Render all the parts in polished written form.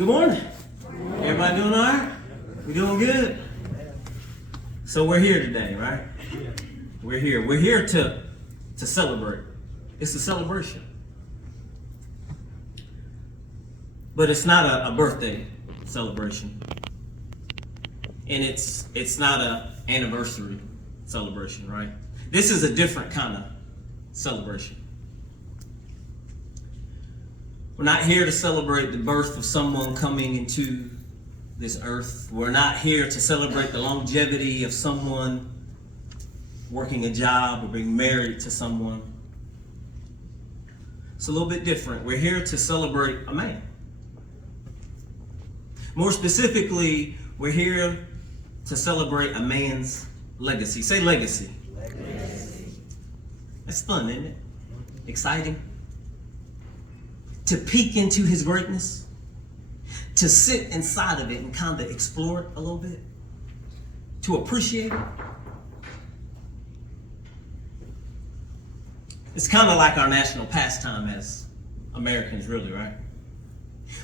Good morning. Everybody doing all right? We doing good? So we're here today, right? We're here. We're here to celebrate. It's a celebration. But it's not a birthday celebration. And it's not an anniversary celebration, right? This is a different kind of celebration. We're not here to celebrate the birth of someone coming into this earth. We're not here to celebrate the longevity of someone working a job or being married to someone. It's a little bit different. We're here to celebrate a man. More specifically, we're here to celebrate a man's legacy. Say legacy. Legacy. That's fun, isn't it? Exciting. To peek into his greatness, to sit inside of it and kind of explore it a little bit, to appreciate it. It's kind of like our national pastime as Americans, really, right?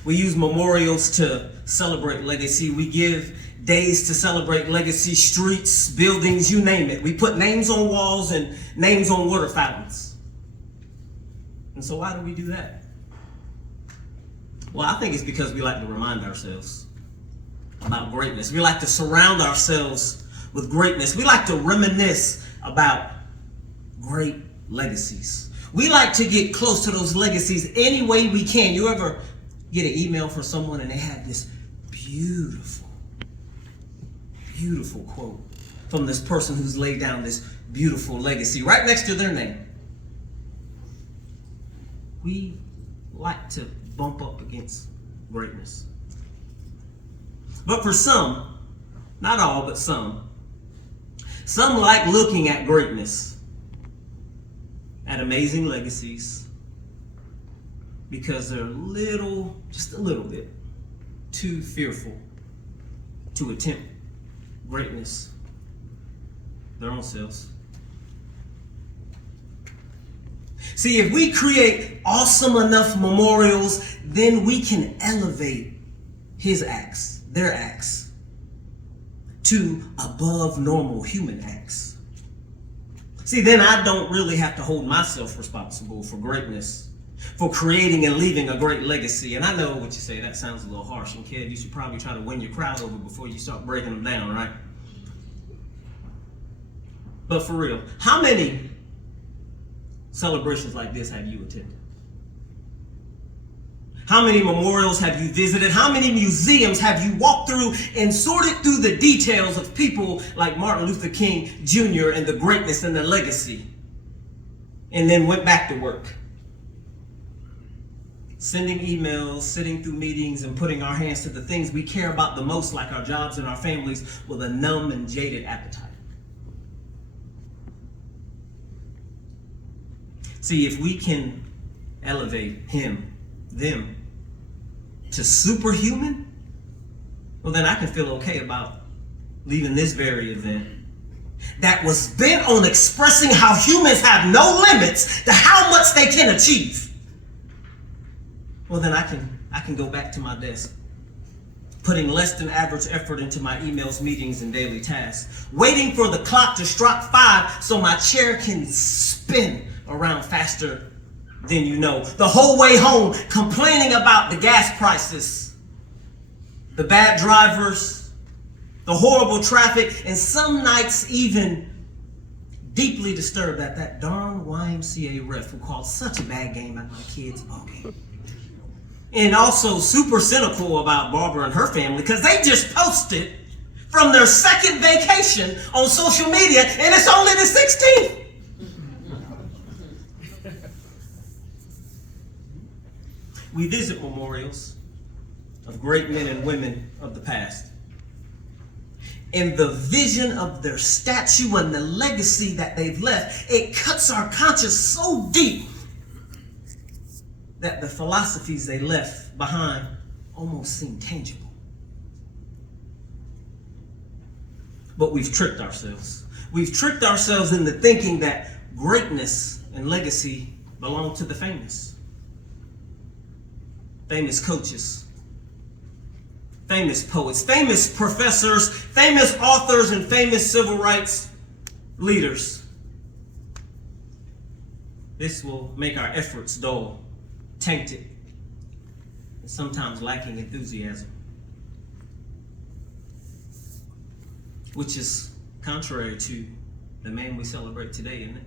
We use memorials to celebrate legacy. We give days to celebrate legacy, streets, buildings, you name it. We put names on walls and names on water fountains. And so why do we do that? Well, I think it's because we like to remind ourselves about greatness. We like to surround ourselves with greatness. We like to reminisce about great legacies. We like to get close to those legacies any way we can. You ever get an email from someone and they have this beautiful, beautiful quote from this person who's laid down this beautiful legacy right next to their name? We like to bump up against greatness. But for some, not all, but some like looking at greatness, at amazing legacies, because they're just a little bit too fearful to attempt greatness their own selves. See, if we create awesome enough memorials, then we can elevate his acts, their acts, to above normal human acts. See, then I don't really have to hold myself responsible for greatness, for creating and leaving a great legacy. And I know what you say, that sounds a little harsh. And kid, you should probably try to win your crowd over before you start breaking them down, right? But for real, how many celebrations like this have you attended? How many memorials have you visited? How many museums have you walked through and sorted through the details of people like Martin Luther King Jr. and the greatness and the legacy, and then went back to work? Sending emails, sitting through meetings, and putting our hands to the things we care about the most, like our jobs and our families, with a numb and jaded appetite. See, if we can elevate them to superhuman, well, then I can feel okay about leaving this very event that was bent on expressing how humans have no limits to how much they can achieve. Well, then I can go back to my desk, putting less than average effort into my emails, meetings, and daily tasks, waiting for the clock to strike 5 so my chair can spin around faster than you know. The whole way home, complaining about the gas prices, the bad drivers, the horrible traffic, and some nights even deeply disturbed at that darn YMCA ref who called such a bad game at my kids' ball game. And also super cynical about Barbara and her family because they just posted from their second vacation on social media and it's only the 16th. We visit memorials of great men and women of the past. And the vision of their statue and the legacy that they've left, it cuts our conscience so deep that the philosophies they left behind almost seem tangible. But we've tricked ourselves. We've tricked ourselves into thinking that greatness and legacy belong to the famous. Famous coaches, famous poets, famous professors, famous authors, and famous civil rights leaders. This will make our efforts dull, tainted, and sometimes lacking enthusiasm, which is contrary to the man we celebrate today, isn't it?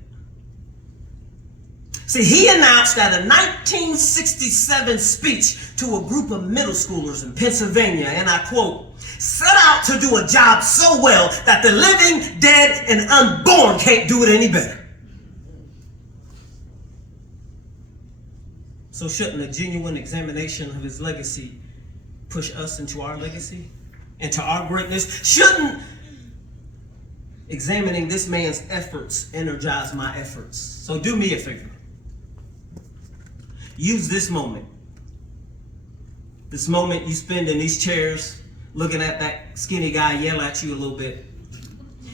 See, he announced at a 1967 speech to a group of middle schoolers in Pennsylvania, and I quote, "Set out to do a job so well that the living, dead, and unborn can't do it any better." So shouldn't a genuine examination of his legacy push us into our legacy, into our greatness? Shouldn't examining this man's efforts energize my efforts? So do me a favor. Use this moment you spend in these chairs looking at that skinny guy yell at you a little bit.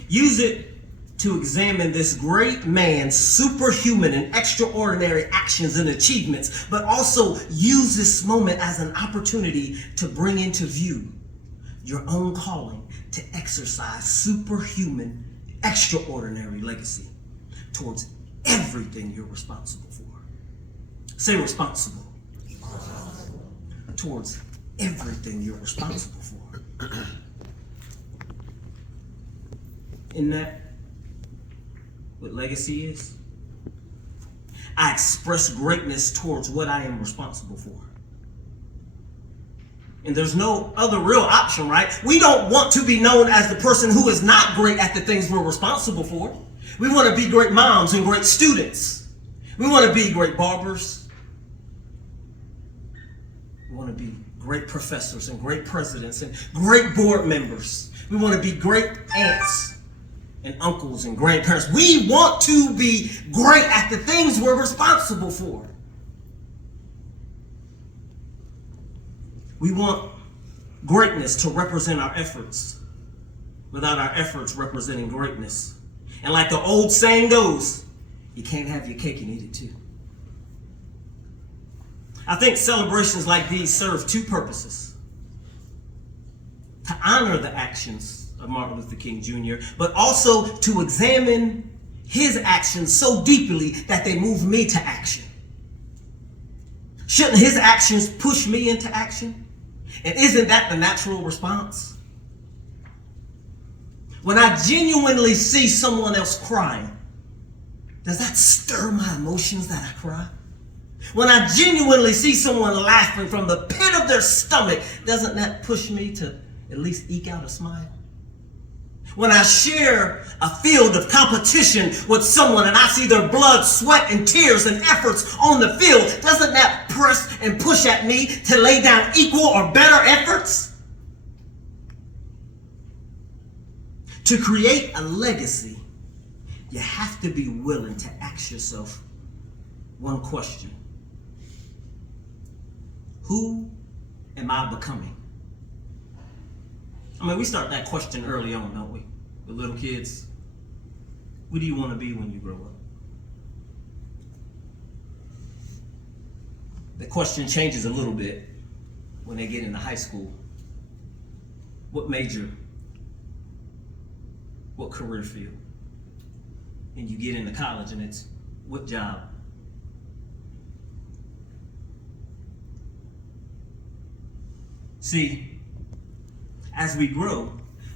Use it to examine this great man's superhuman and extraordinary actions and achievements, but also use this moment as an opportunity to bring into view your own calling to exercise superhuman, extraordinary legacy towards everything you're responsible for. Say responsible. Towards everything you're responsible for. Isn't that what legacy is? I express greatness towards what I am responsible for. And there's no other real option, right? We don't want to be known as the person who is not great at the things we're responsible for. We want to be great moms and great students. We want to be great barbers. We want to be great professors and great presidents and great board members. We want to be great aunts and uncles and grandparents. We want to be great at the things we're responsible for. We want greatness to represent our efforts without our efforts representing greatness. And like the old saying goes, you can't have your cake and eat it too. I think celebrations like these serve two purposes: to honor the actions of Martin Luther King Jr., but also to examine his actions so deeply that they move me to action. Shouldn't his actions push me into action? And isn't that the natural response? When I genuinely see someone else crying, does that stir my emotions that I cry? When I genuinely see someone laughing from the pit of their stomach, doesn't that push me to at least eke out a smile? When I share a field of competition with someone and I see their blood, sweat, and tears and efforts on the field, doesn't that press and push at me to lay down equal or better efforts? To create a legacy, you have to be willing to ask yourself one question: who am I becoming? I mean, we start that question early on, don't we? With little kids. What do you want to be when you grow up? The question changes a little bit when they get into high school. What major? What career field? And you get into college and it's what job? See, as we grow,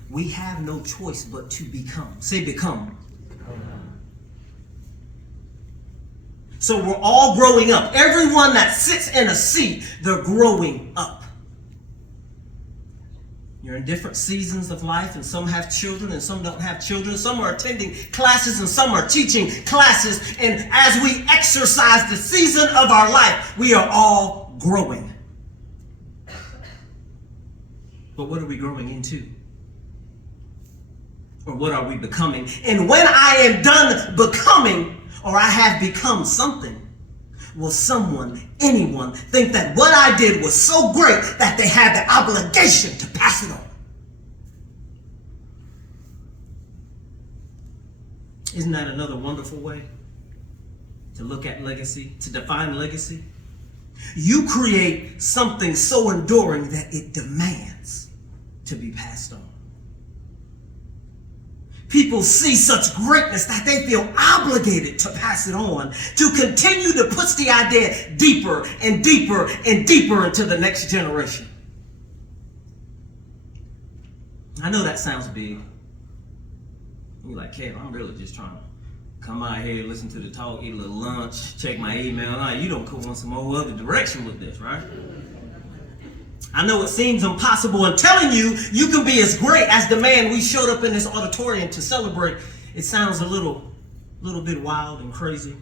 we have no choice but to become. Say become. So we're all growing up. Everyone that sits in a seat, they're growing up. You're in different seasons of life, and some have children and some don't have children. Some are attending classes and some are teaching classes. And as we exercise the season of our life, we are all growing. But what are we growing into? Or what are we becoming? And when I am done becoming, or I have become something, will someone, anyone, think that what I did was so great that they had the obligation to pass it on? Isn't that another wonderful way to look at legacy, to define legacy? You create something so enduring that it demands to be passed on. People see such greatness that they feel obligated to pass it on, to continue to push the idea deeper and deeper and deeper into the next generation. I know that sounds big. You're like, Kev, I'm really just trying to come out here, listen to the talk, eat a little lunch, check my email. Like, you don't go in some whole other direction with this, right? I know it seems impossible. I'm telling you, you can be as great as the man we showed up in this auditorium to celebrate. It sounds a little bit wild and crazy.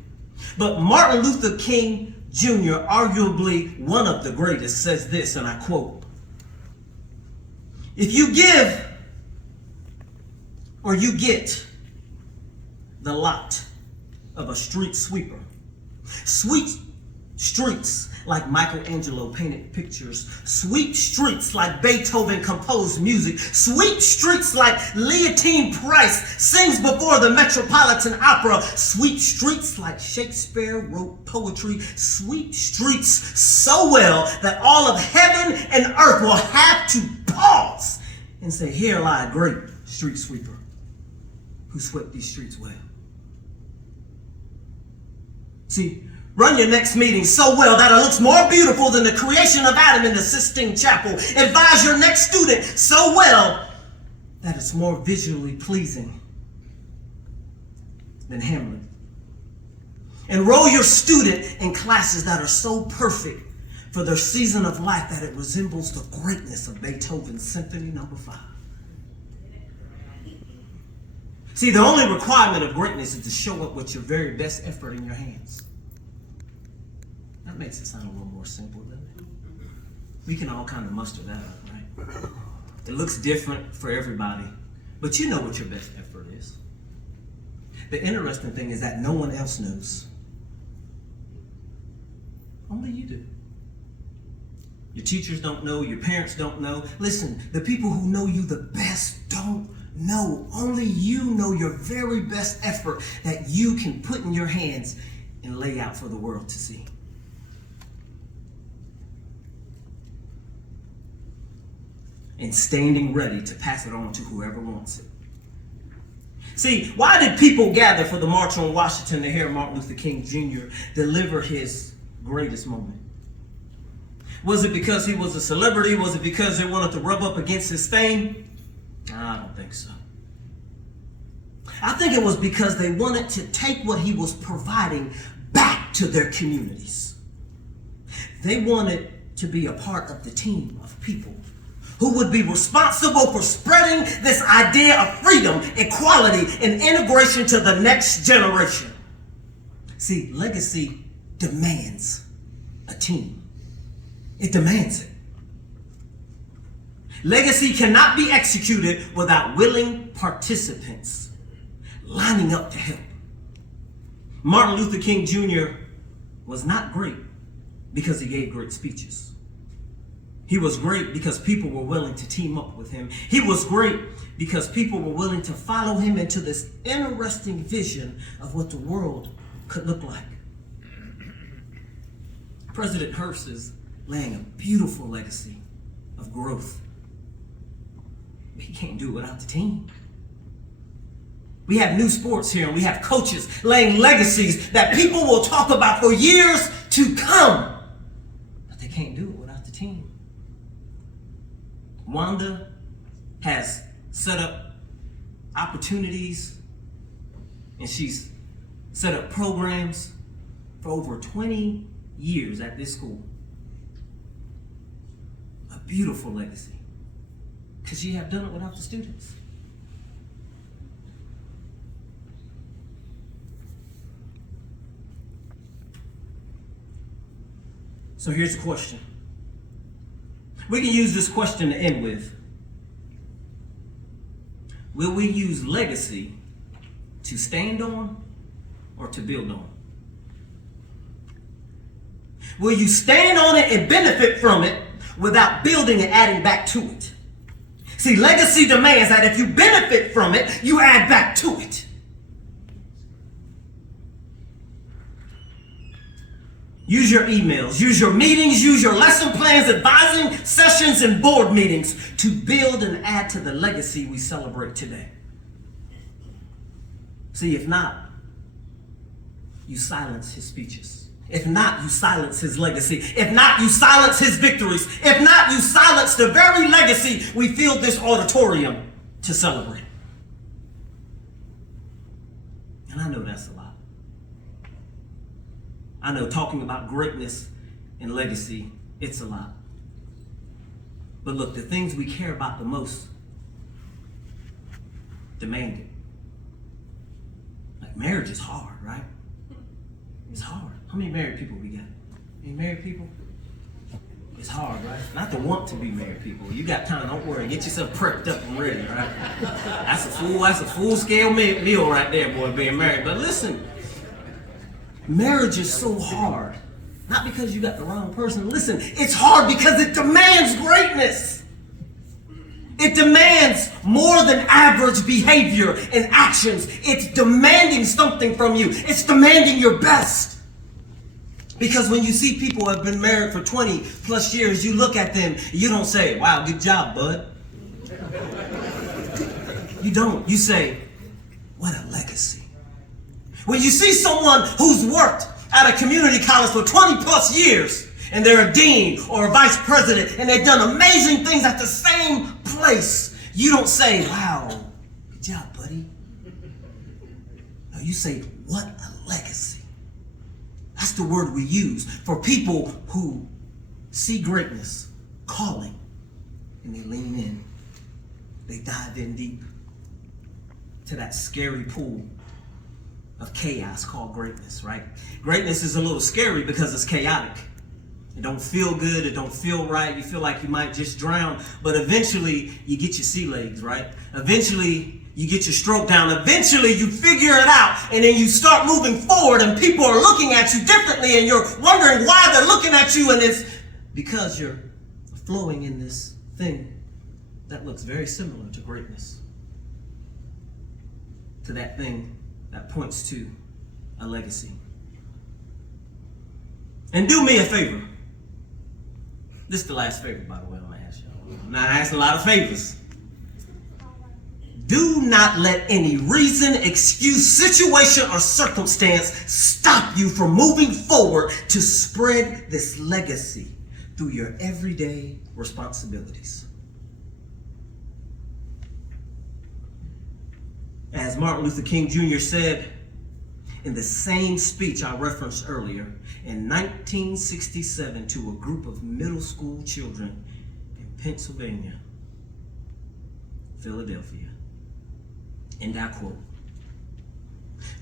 But Martin Luther King Jr., arguably one of the greatest, says this, and I quote, "If you give or you get the lot of a street sweeper, sweet streets like Michelangelo painted pictures, sweet streets like Beethoven composed music, sweet streets like Leontine Price sings before the Metropolitan Opera, sweet streets like Shakespeare wrote poetry, sweet streets so well that all of heaven and earth will have to pause and say, here lie a great street sweeper who swept these streets well." See, run your next meeting so well that it looks more beautiful than the creation of Adam in the Sistine Chapel. Advise your next student so well that it's more visually pleasing than Hamlet. Enroll your student in classes that are so perfect for their season of life that it resembles the greatness of Beethoven's Symphony No. 5. See, the only requirement of greatness is to show up with your very best effort in your hands. That makes it sound a little more simple, doesn't it? We can all kind of muster that up, right? It looks different for everybody, but you know what your best effort is. The interesting thing is that no one else knows. Only you do. Your teachers don't know, your parents don't know. Listen, the people who know you the best don't know. Only you know your very best effort that you can put in your hands and lay out for the world to see. And standing ready to pass it on to whoever wants it. See, why did people gather for the March on Washington to hear Martin Luther King Jr. deliver his greatest moment? Was it because he was a celebrity? Was it because they wanted to rub up against his fame? I don't think so. I think it was because they wanted to take what he was providing back to their communities. They wanted to be a part of the team of people who would be responsible for spreading this idea of freedom, equality, and integration to the next generation. See, legacy demands a team. It demands it. Legacy cannot be executed without willing participants lining up to help. Martin Luther King Jr. was not great because he gave great speeches. He was great because people were willing to team up with him. He was great because people were willing to follow him into this interesting vision of what the world could look like. President Hearst is laying a beautiful legacy of growth. He can't do it without the team. We have new sports here, and we have coaches laying legacies that people will talk about for years to come. But they can't do it without the team. Wanda has set up opportunities, and she's set up programs for over 20 years at this school. A beautiful legacy. Could she have done it without the students? So here's the question. We can use this question to end with. Will we use legacy to stand on or to build on? Will you stand on it and benefit from it without building and adding back to it? See, legacy demands that if you benefit from it, you add back to it. Use your emails, use your meetings, use your lesson plans, advising sessions, and board meetings to build and add to the legacy we celebrate today. See, if not, you silence his speeches. If not, you silence his legacy. If not, you silence his victories. If not, you silence the very legacy we filled this auditorium to celebrate. And I know that's a lot. I know talking about greatness and legacy, it's a lot. But look, the things we care about the most demand it. Like marriage is hard, right? It's hard. How many married people we got? Any married people? It's hard, right? Not to want to be married people. You got time, don't worry. Get yourself prepped up and ready, right? That's a full-scale meal right there, boy, being married. But listen, marriage is so hard. Not because you got the wrong person. Listen, it's hard because it demands greatness. It demands more than average behavior and actions. It's demanding something from you. It's demanding your best. Because when you see people who have been married for 20 plus years, you look at them, you don't say, wow, good job, bud. You don't. You say, what a legacy. When you see someone who's worked at a community college for 20 plus years, and they're a dean or a vice president, and they've done amazing things at the same place, you don't say, wow, good job, buddy. No, you say, what a legacy. That's the word we use for people who see greatness calling, and they lean in. They dive in deep to that scary pool of chaos called greatness, right? Greatness is a little scary because it's chaotic. It don't feel good, it don't feel right, you feel like you might just drown, but eventually you get your sea legs, right? Eventually you get your stroke down, eventually you figure it out, and then you start moving forward and people are looking at you differently and you're wondering why they're looking at you, and it's because you're flowing in this thing that looks very similar to greatness. To that thing that points to a legacy. And do me a favor. This is the last favor, by the way, I'm going to ask y'all. I'm not asking a lot of favors. Do not let any reason, excuse, situation, or circumstance stop you from moving forward to spread this legacy through your everyday responsibilities. As Martin Luther King Jr. said in the same speech I referenced earlier, in 1967 to a group of middle school children in Pennsylvania, Philadelphia, and I quote,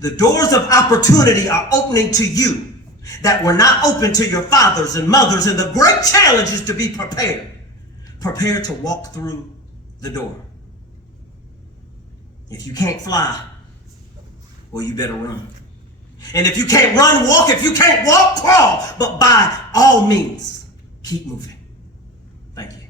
"The doors of opportunity are opening to you that were not open to your fathers and mothers, and the great challenge is to be prepared. Prepared to walk through the door. If you can't fly, well, you better run. And if you can't run, walk. If you can't walk, crawl. But by all means, keep moving." Thank you.